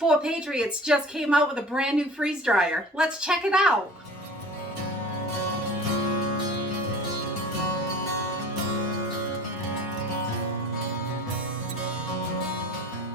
4Patriots just came out with a brand new freeze dryer. Let's check it out.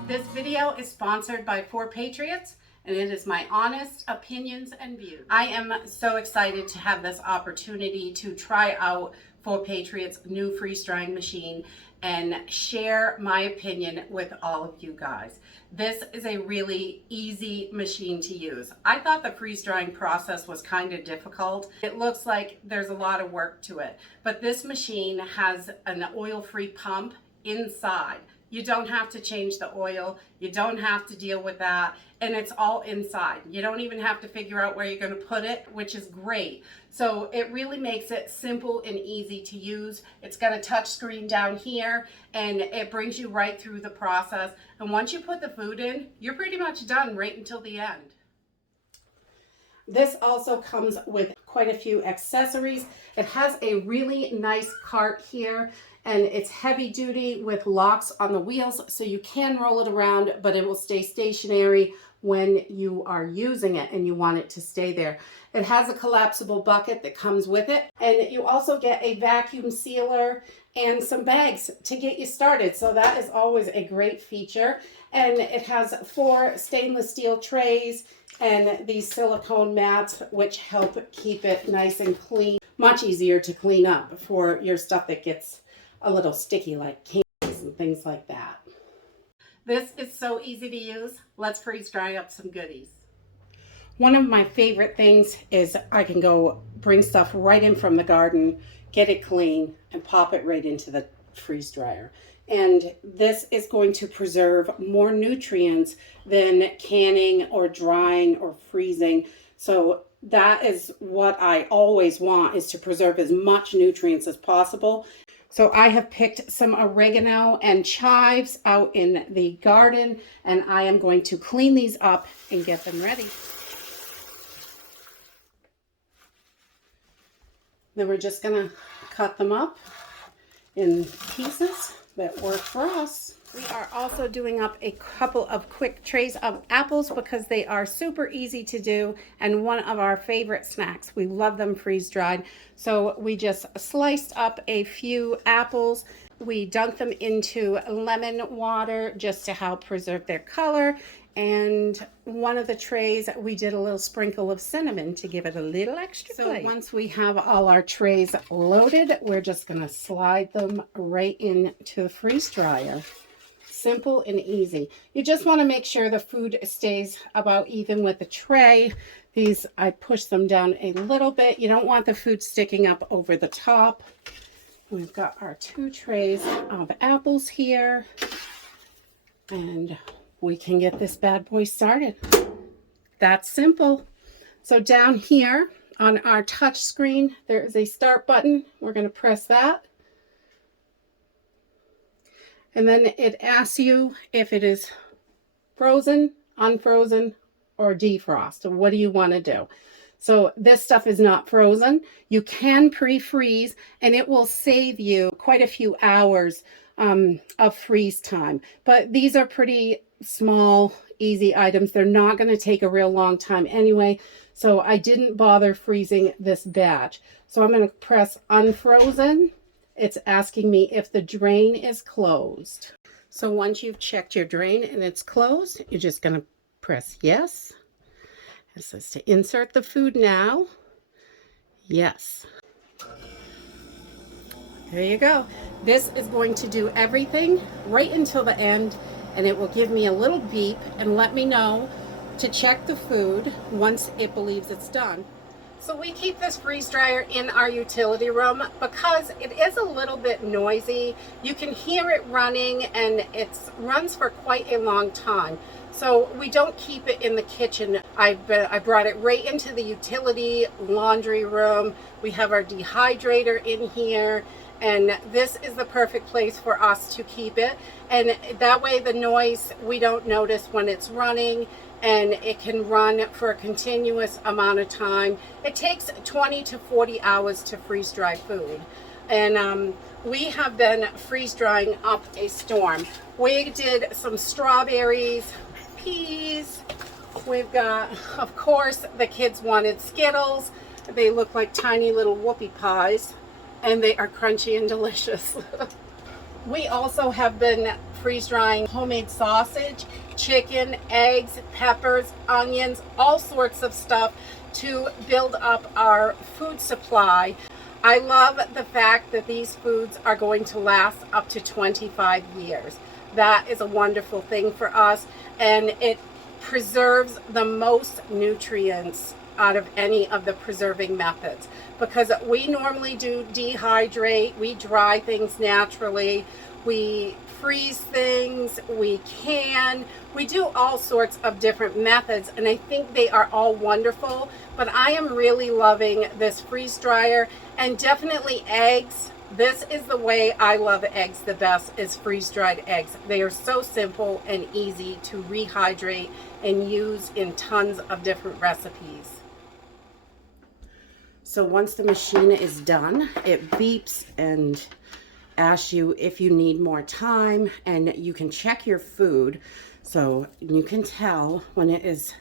This video is sponsored by 4Patriots, and it is my honest opinions and views. I am so excited to have this opportunity to try out 4Patriots' new freeze drying machine and share my opinion with all of you guys. This is a really easy machine to use. I thought the freeze drying process was kind of difficult. It looks like there's a lot of work to it, but this machine has an oil-free pump inside. You don't have to change the oil. You don't have to deal with that. And it's all inside. You don't even have to figure out where you're going to put it, which is great. So it really makes it simple and easy to use. It's got a touch screen down here, and it brings you right through the process. And once you put the food in, you're pretty much done right until the end. This also comes with quite a few accessories. It has a really nice cart here, and it's heavy duty with locks on the wheels, so you can roll it around, but it will stay stationary when you are using it and you want it to stay there. It has a collapsible bucket that comes with it, and you also get a vacuum sealer and some bags to get you started. So that is always a great feature. And it has 4 stainless steel trays and these silicone mats, which help keep it nice and clean. Much easier to clean up for your stuff that gets a little sticky, like candies and things like that. This is so easy to use. Let's freeze dry up some goodies. One of my favorite things is I can go bring stuff right in from the garden, get it clean, and pop it right into the freeze dryer. And this is going to preserve more nutrients than canning or drying or freezing. So that is what I always want, is to preserve as much nutrients as possible. So I have picked some oregano and chives out in the garden, and I am going to clean these up and get them ready. Then we're just gonna cut them up in pieces that work for us. We are also doing up a couple of quick trays of apples because they are super easy to do and one of our favorite snacks. We love them freeze dried. So we just sliced up a few apples. We dunked them into lemon water just to help preserve their color. And one of the trays, we did a little sprinkle of cinnamon to give it a little extra flavor. So once we have all our trays loaded, we're just gonna slide them right into the freeze dryer. Simple and easy. You just want to make sure the food stays about even with the tray. These, I push them down a little bit. You don't want the food sticking up over the top. We've got our 2 trays of apples here, and we can get this bad boy started. That's simple. So down here on our touch screen, there is a start button. We're going to press that. And then it asks you if it is frozen, unfrozen, or defrost. What do you want to do? So this stuff is not frozen. You can pre-freeze, and it will save you quite a few hours of freeze time. But these are pretty small, easy items. They're not going to take a real long time anyway. So I didn't bother freezing this batch. So I'm going to press unfrozen. It's asking me if the drain is closed. So once you've checked your drain and it's closed, you're just going to press yes. It says to insert the food now. Yes. There you go. This is going to do everything right until the end, and it will give me a little beep and let me know to check the food once it believes it's done. So we keep this freeze dryer in our utility room because it is a little bit noisy. You can hear it running, and it runs for quite a long time. So we don't keep it in the kitchen. I brought it right into the utility laundry room. We have our dehydrator in here, and this is the perfect place for us to keep it. And that way the noise, we don't notice when it's running, and it can run for a continuous amount of time. It takes 20 to 40 hours to freeze dry food. And we have been freeze drying up a storm. We did some strawberries, peas. We've got, of course, the kids wanted Skittles. They look like tiny little whoopie pies, and they are crunchy and delicious. We also have been freeze drying homemade sausage, chicken, eggs, peppers, onions, all sorts of stuff to build up our food supply. I love the fact that these foods are going to last up to 25 years. That is a wonderful thing for us, and it preserves the most nutrients out of any of the preserving methods, because we normally do dehydrate, we dry things naturally, we freeze things, we do all sorts of different methods, and I think they are all wonderful. But I am really loving this freeze dryer, and definitely eggs. This is the way I love eggs the best, is freeze dried eggs. They are so simple and easy to rehydrate and use in tons of different recipes. So once the machine is done, it beeps and asks you if you need more time, and you can check your food. So you can tell when it is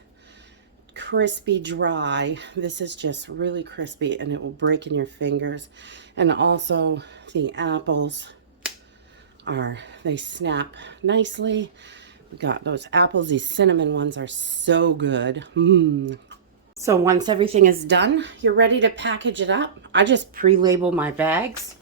crispy dry. This is just really crispy, and it will break in your fingers. And also the apples they snap nicely. We got those apples. These cinnamon ones are so good. So once everything is done, you're ready to package it up. I just pre-label my bags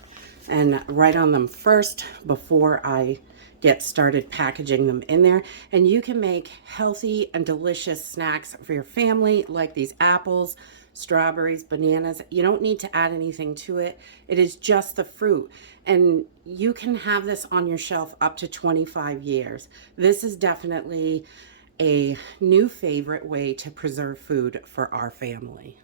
and write on them first before I get started packaging them in there. And you can make healthy and delicious snacks for your family, like these apples, strawberries, bananas. You don't need to add anything to it. It is just the fruit. And you can have this on your shelf up to 25 years. This is definitely a new favorite way to preserve food for our family.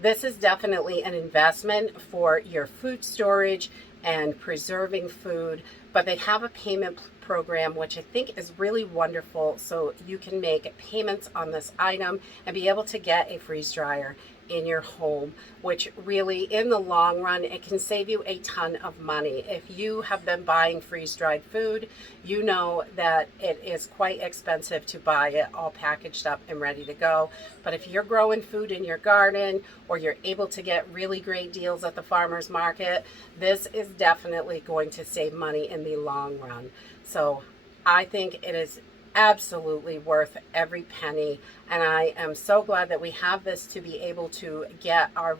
This is definitely an investment for your food storage and preserving food, but they have a payment program, which I think is really wonderful. So you can make payments on this item and be able to get a freeze dryer in your home, which really in the long run, it can save you a ton of money. If you have been buying freeze-dried food, you know that it is quite expensive to buy it all packaged up and ready to go. But if you're growing food in your garden, or you're able to get really great deals at the farmer's market, this is definitely going to save money in the long run. So I think it is absolutely worth every penny, and I am so glad that we have this to be able to get our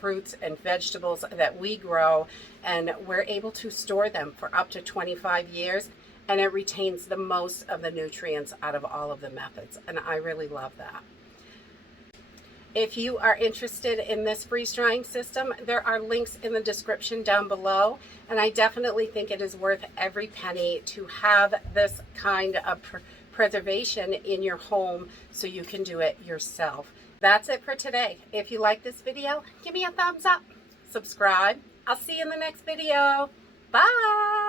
fruits and vegetables that we grow, and we're able to store them for up to 25 years, and it retains the most of the nutrients out of all of the methods, and I really love that. If you are interested in this freeze drying system, there are links in the description down below, and I definitely think it is worth every penny to have this kind of preservation in your home so you can do it yourself. That's it for today. If you like this video, give me a thumbs up, subscribe. I'll see you in the next video. Bye.